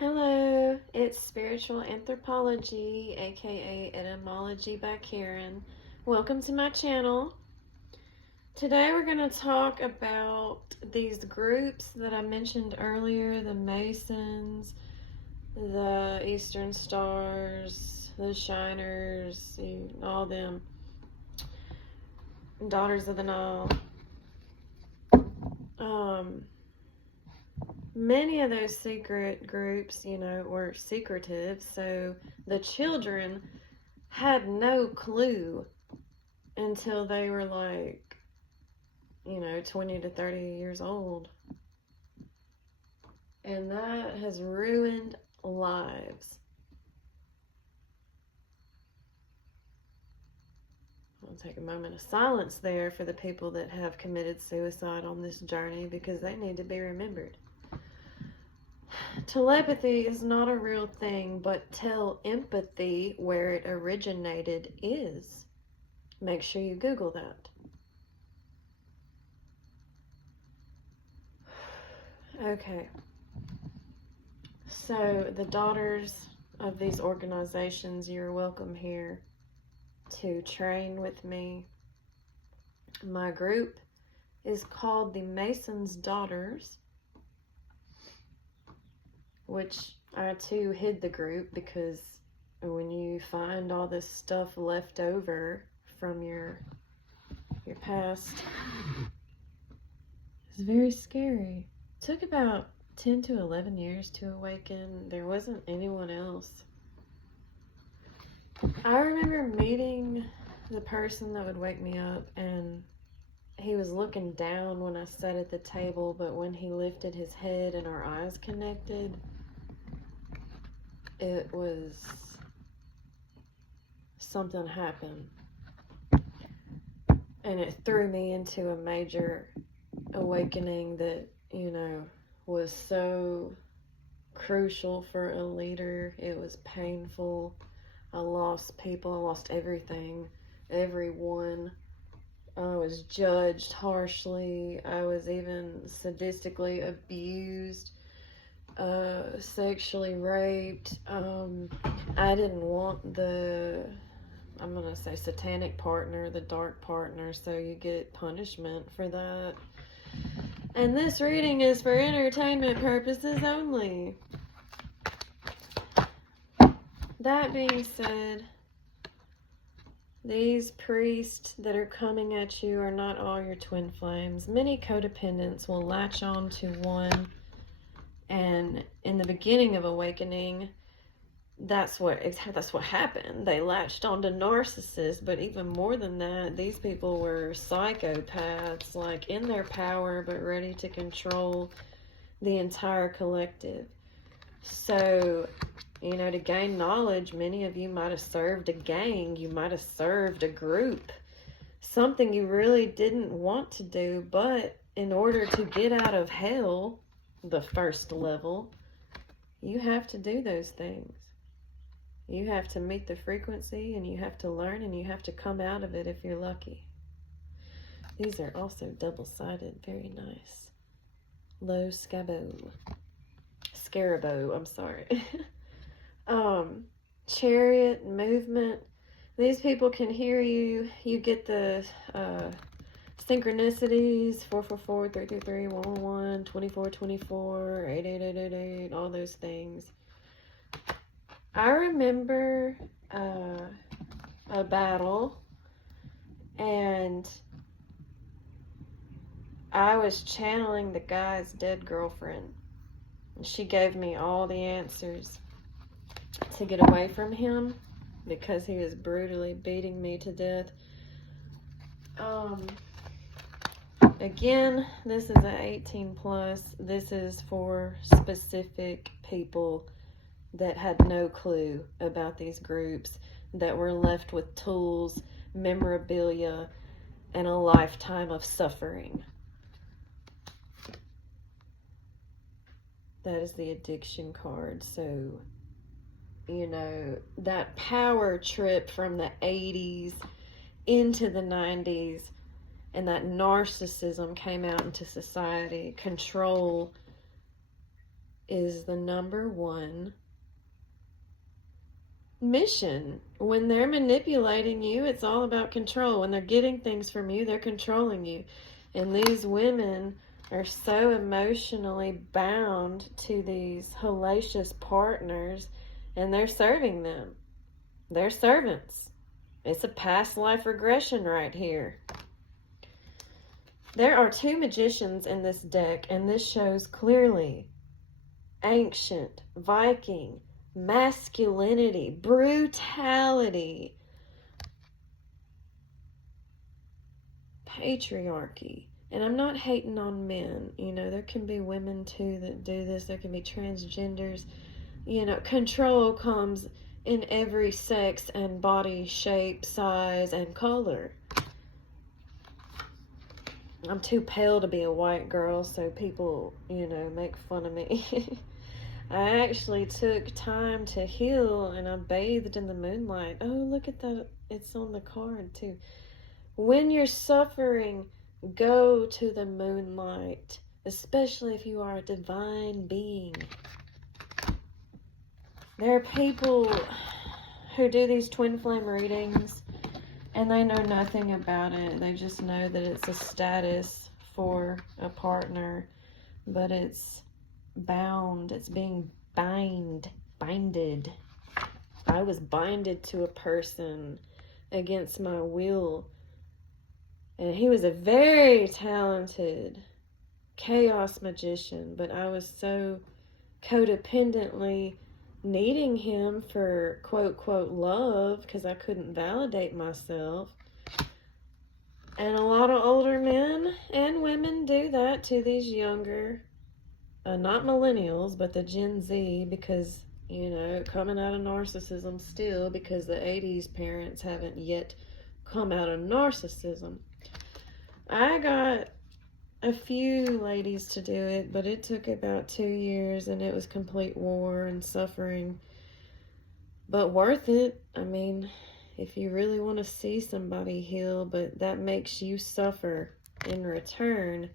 Hello, it's Spiritual Anthropology, aka Etymology by Karen. Welcome to my channel. Today we're going to talk about these groups that I mentioned earlier, the Masons, the Eastern Stars, the Shiners, all them, Daughters of the Nile. Many of those secret groups, were secretive, so the children had no clue until they were 20 to 30 years old. And that has ruined lives. I'll take a moment of silence there for the people that have committed suicide on this journey because they need to be remembered. Telepathy is not a real thing, but tele-empathy, where it originated, is. Make sure you Google that. Okay. So, the daughters of these organizations, you're welcome here to train with me. My group is called the Mason's Daughters, which I too hid the group because when you find all this stuff left over from your past, it's very scary. It took about 10 to 11 years to awaken. There wasn't anyone else. I remember meeting the person that would wake me up, and he was looking down when I sat at the table, but when he lifted his head and our eyes connected, it was something happened, and it threw me into a major awakening that was so crucial for a leader. It was painful. I lost people. I lost everything, everyone. I was judged harshly. I was even sadistically abused, sexually raped. I didn't want I'm gonna say satanic partner, the dark partner, so you get punishment for that. And this reading is for entertainment purposes only. That being said, these priests that are coming at you are not all your twin flames. Many codependents will latch on to one, and in the beginning of awakening, that's what happened. They latched onto narcissists, but even more than that, these people were psychopaths, in their power, but ready to control the entire collective. So, to gain knowledge, many of you might have served a gang, you might have served a group, something you really didn't want to do, but in order to get out of hell, the first level, you have to do those things. You have to meet the frequency, and you have to learn, and you have to come out of it if you're lucky. These are also double-sided. Very nice. Low Scarabo, I'm sorry. Chariot, movement. These people can hear you. You get the synchronicities, 444, 333, 111, 2424, 88888, all those things. I remember a battle, and I was channeling the guy's dead girlfriend. She gave me all the answers to get away from him because he was brutally beating me to death. Again, this is an 18 plus. This is for specific people that had no clue about these groups, that were left with tools, memorabilia, and a lifetime of suffering. That is the addiction card. So, that power trip from the 80s into the 90s, and that narcissism came out into society. Control is the number one mission. When they're manipulating you, it's all about control. When they're getting things from you, they're controlling you. And these women are so emotionally bound to these hellacious partners, and they're serving them. They're servants. It's a past life regression right here. There are two magicians in this deck, and this shows clearly ancient, Viking, masculinity, brutality, patriarchy. And I'm not hating on men. You know, there can be women too that do this. There can be transgenders. You know, control comes in every sex and body shape, size, and color. I'm too pale to be a white girl, so people, you know, make fun of me. I actually took time to heal, and I bathed in the moonlight. Oh, look at that. It's on the card, too. When you're suffering, go to the moonlight, especially if you are a divine being. There are people who do these twin flame readings, and they know nothing about it. They just know that it's a status for a partner, but it's bound. It's being binded. I was binded to a person against my will, and he was a very talented chaos magician, but I was so codependently needing him for quote love because I couldn't validate myself. And a lot of older men and women do that to these younger, not millennials, but the Gen Z, because, you know, coming out of narcissism still, because the 80s parents haven't yet come out of narcissism. I got a few ladies to do it, but it took about 2 years, and it was complete war and suffering, but worth it. I mean, if you really want to see somebody heal, but that makes you suffer in return,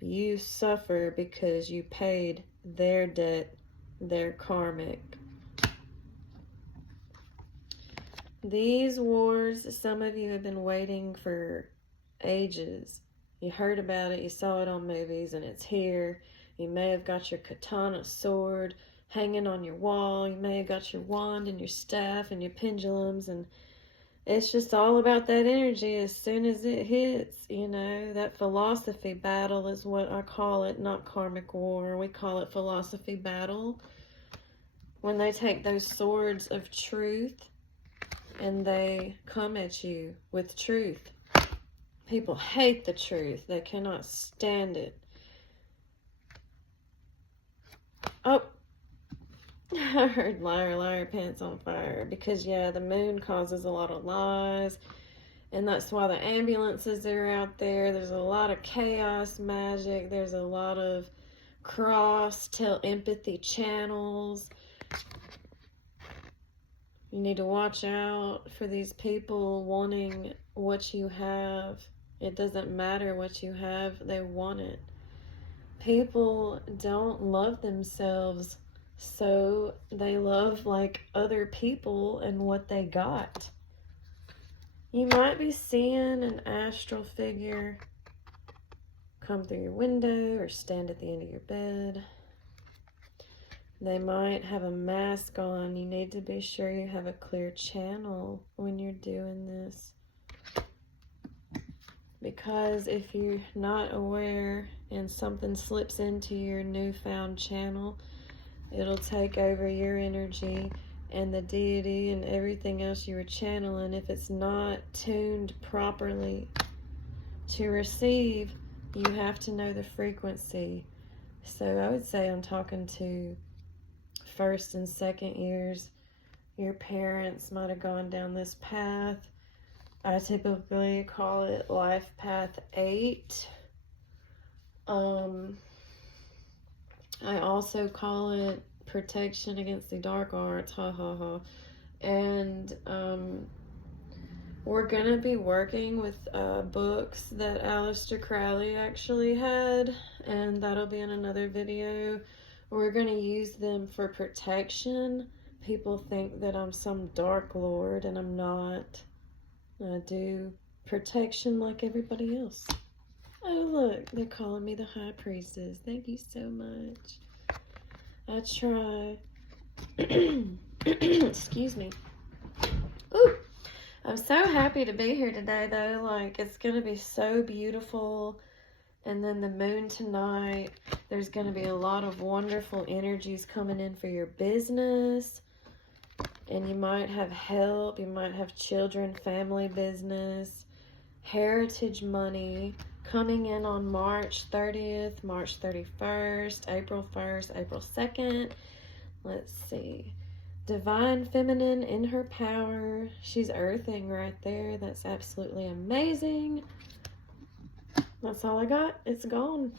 you suffer because you paid their debt, their karmic. These wars, some of you have been waiting for ages. You heard about it, you saw it on movies, and it's here. You may have got your katana sword hanging on your wall. You may have got your wand and your staff and your pendulums, and it's just all about that energy as soon as it hits, you know. That philosophy battle is what I call it, not karmic war. We call it philosophy battle. When they take those swords of truth and they come at you with truth. People hate the truth. They cannot stand it. Oh, I heard liar, liar, pants on fire. Because, yeah, the moon causes a lot of lies. And that's why the ambulances that are out there, there's a lot of chaos magic. There's a lot of empathy channels. You need to watch out for these people wanting what you have. It doesn't matter what you have, they want it. People don't love themselves, so they love like other people and what they got. You might be seeing an astral figure come through your window or stand at the end of your bed. They might have a mask on. You need to be sure you have a clear channel when you're doing this. Because if you're not aware and something slips into your newfound channel, it'll take over your energy and the deity and everything else you were channeling. If it's not tuned properly to receive, you have to know the frequency. So I would say I'm talking to first and second years. Your parents might have gone down this path. I typically call it life path 8. I also call it protection against the dark arts, and we're gonna be working with books that Aleister Crowley actually had, and that'll be in another video. We're going to use them for protection. People think that I'm some dark lord, and I'm not. I do protection like everybody else. Oh, look, they're calling me the High Priestess. Thank you so much. I try. Excuse me. Ooh, I'm so happy to be here today, though. Like, it's going to be so beautiful. And then the moon tonight, there's going to be a lot of wonderful energies coming in for your business. And you might have help. You might have children, family business, heritage money coming in on March 30th, March 31st, April 1st, April 2nd. Let's see. Divine feminine in her power. She's earthing right there. That's absolutely amazing. That's all I got. It's gone.